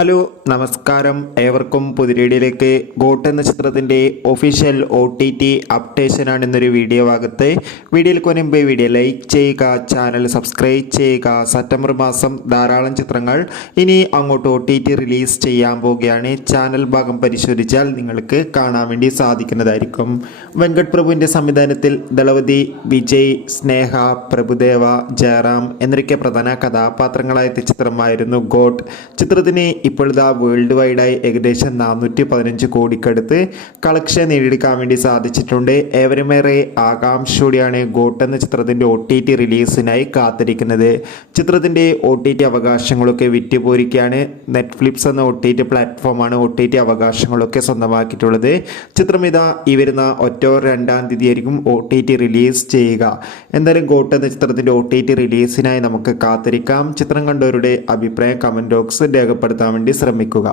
Hello നമസ്കാരം, ഏവർക്കും പുതിരീഡിയിലേക്ക്. Got എന്ന ചിത്രത്തിൻ്റെ ഒഫീഷ്യൽ OTT അപ്ഡേഷനാണ് ഇന്നൊരു വീഡിയോ ഭാഗത്ത്. വീഡിയോയിൽ മുൻപ് വീഡിയോ ലൈക്ക് ചെയ്യുക, ചാനൽ സബ്സ്ക്രൈബ് ചെയ്യുക. സെപ്റ്റംബർ മാസം ധാരാളം ചിത്രങ്ങൾ ഇനി അങ്ങോട്ട് OTT റിലീസ് ചെയ്യാൻ പോവുകയാണ്. ചാനൽ ഭാഗം പരിശോധിച്ചാൽ നിങ്ങൾക്ക് കാണാൻ വേണ്ടി സാധിക്കുന്നതായിരിക്കും. വെങ്കട് പ്രഭുവിൻ്റെ സംവിധാനത്തിൽ ദളപതി, വിജയ്, സ്നേഹ, പ്രഭുദേവ, ജയറാം എന്നൊക്കെ പ്രധാന കഥാപാത്രങ്ങളായ ചിത്രമായിരുന്നു ഗോട്ട്. ചിത്രത്തിന് ഇപ്പോഴത്തെ വേൾഡ് വൈഡായി ഏകദേശം 415 കോടിക്കടുത്ത് കളക്ഷൻ നേടിയെടുക്കാൻ വേണ്ടി സാധിച്ചിട്ടുണ്ട്. ഏവരുമേറെ ആകാംക്ഷയോടെയാണ് ഗോട്ട് എന്ന ചിത്രത്തിൻ്റെ OTT റിലീസിനായി കാത്തിരിക്കുന്നത്. ചിത്രത്തിൻ്റെ OTT അവകാശങ്ങളൊക്കെ വിറ്റുപോയിരിക്കുകയാണ്. നെറ്റ്ഫ്ലിക്സ് എന്ന OTT പ്ലാറ്റ്ഫോമാണ് OTT അവകാശങ്ങളൊക്കെ സ്വന്തമാക്കിയിട്ടുള്ളത്. ചിത്രം ഇതാ ഈ വരുന്ന ഒക്ടോബർ 2-ാം തീയതി ആയിരിക്കും OTT റിലീസ് ചെയ്യുക. എന്തായാലും ഗോട്ട് എന്ന ചിത്രത്തിൻ്റെ OTT റിലീസിനായി നമുക്ക് കാത്തിരിക്കാം. ചിത്രം കണ്ടവരുടെ അഭിപ്രായം കമൻറ്റ് ബോക്സ് രേഖപ്പെടുത്താൻ വേണ്ടി ശ്രമിക്കുക.